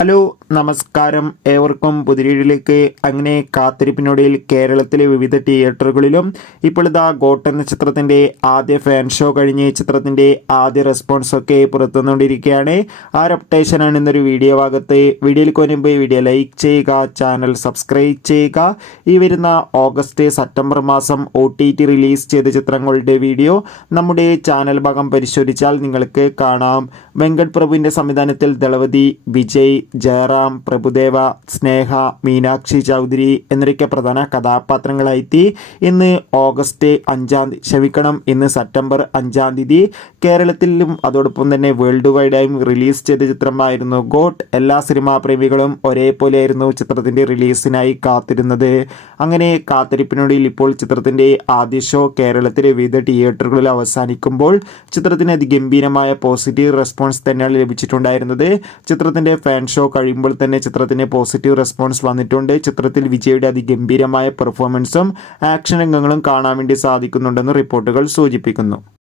Hello നമസ്കാരം, ഏവർക്കും പുതിരീടിലേക്ക്. അങ്ങനെ കാത്തിരിപ്പിനൊടുവിൽ കേരളത്തിലെ വിവിധ തിയേറ്ററുകളിലും ഇപ്പോൾ ഇതാ ഗോട്ട് എന്ന ചിത്രത്തിൻ്റെ ആദ്യ ഫാൻ ഷോ കഴിഞ്ഞ് ചിത്രത്തിൻ്റെ ആദ്യ റെസ്പോൺസൊക്കെ പുറത്തുവന്നുകൊണ്ടിരിക്കുകയാണ്. ആ ഒരു അപ്ഡേഷനാണ് ഇന്നൊരു വീഡിയോ ഭാഗത്ത്. വീഡിയോയിലേക്ക് വരുമ്പോൾ വീഡിയോ ലൈക്ക് ചെയ്യുക, ചാനൽ സബ്സ്ക്രൈബ് ചെയ്യുക. ഈ വരുന്ന ഓഗസ്റ്റ് സെപ്റ്റംബർ മാസം OTT റിലീസ് ചെയ്ത ചിത്രങ്ങളുടെ വീഡിയോ നമ്മുടെ ചാനൽ ഭാഗം പരിശോധിച്ചാൽ നിങ്ങൾക്ക് കാണാം. വെങ്കട് പ്രഭുവിൻ്റെ സംവിധാനത്തിൽ ദളപതി, വിജയ്, ജയറാം, പ്രഭുദേവ, സ്നേഹ, മീനാക്ഷി ചൗധരി എന്നിവരൊക്കെ പ്രധാന കഥാപാത്രങ്ങളായി ഇന്ന് ഓഗസ്റ്റ് 5 ഇന്ന് സെപ്റ്റംബർ 5 കേരളത്തിലും അതോടൊപ്പം തന്നെ വേൾഡ് വൈഡായും റിലീസ് ചെയ്ത ചിത്രമായിരുന്നു ഗോട്ട്. എല്ലാ സിനിമാ പ്രേമികളും ഒരേപോലെയായിരുന്നു ചിത്രത്തിൻ്റെ റിലീസിനായി കാത്തിരുന്നത്. അങ്ങനെ കാത്തിരിപ്പിനൊടുവിൽ ഇപ്പോൾ ചിത്രത്തിൻ്റെ ആദ്യ ഷോ കേരളത്തിലെ വിവിധ തിയേറ്ററുകളിൽ അവസാനിക്കുമ്പോൾ ചിത്രത്തിന് അതിഗംഭീരമായ പോസിറ്റീവ് റെസ്പോൺസ് തന്നെയാണ് ലഭിച്ചിട്ടുണ്ടായിരുന്നത്. ചിത്രത്തിൻ്റെ ഫാൻ ഷോ കഴിയുമ്പോൾ തന്നെ ചിത്രത്തിന് പോസിറ്റീവ് റെസ്പോൺസ് വന്നിട്ടുണ്ട്. ചിത്രത്തിൽ വിജയുടെ അതിഗംഭീരമായ പെർഫോമൻസും ആക്ഷൻ രംഗങ്ങളും കാണാൻ വേണ്ടി സാധിക്കുന്നുണ്ടെന്ന് റിപ്പോർട്ടുകൾ സൂചിപ്പിക്കുന്നു.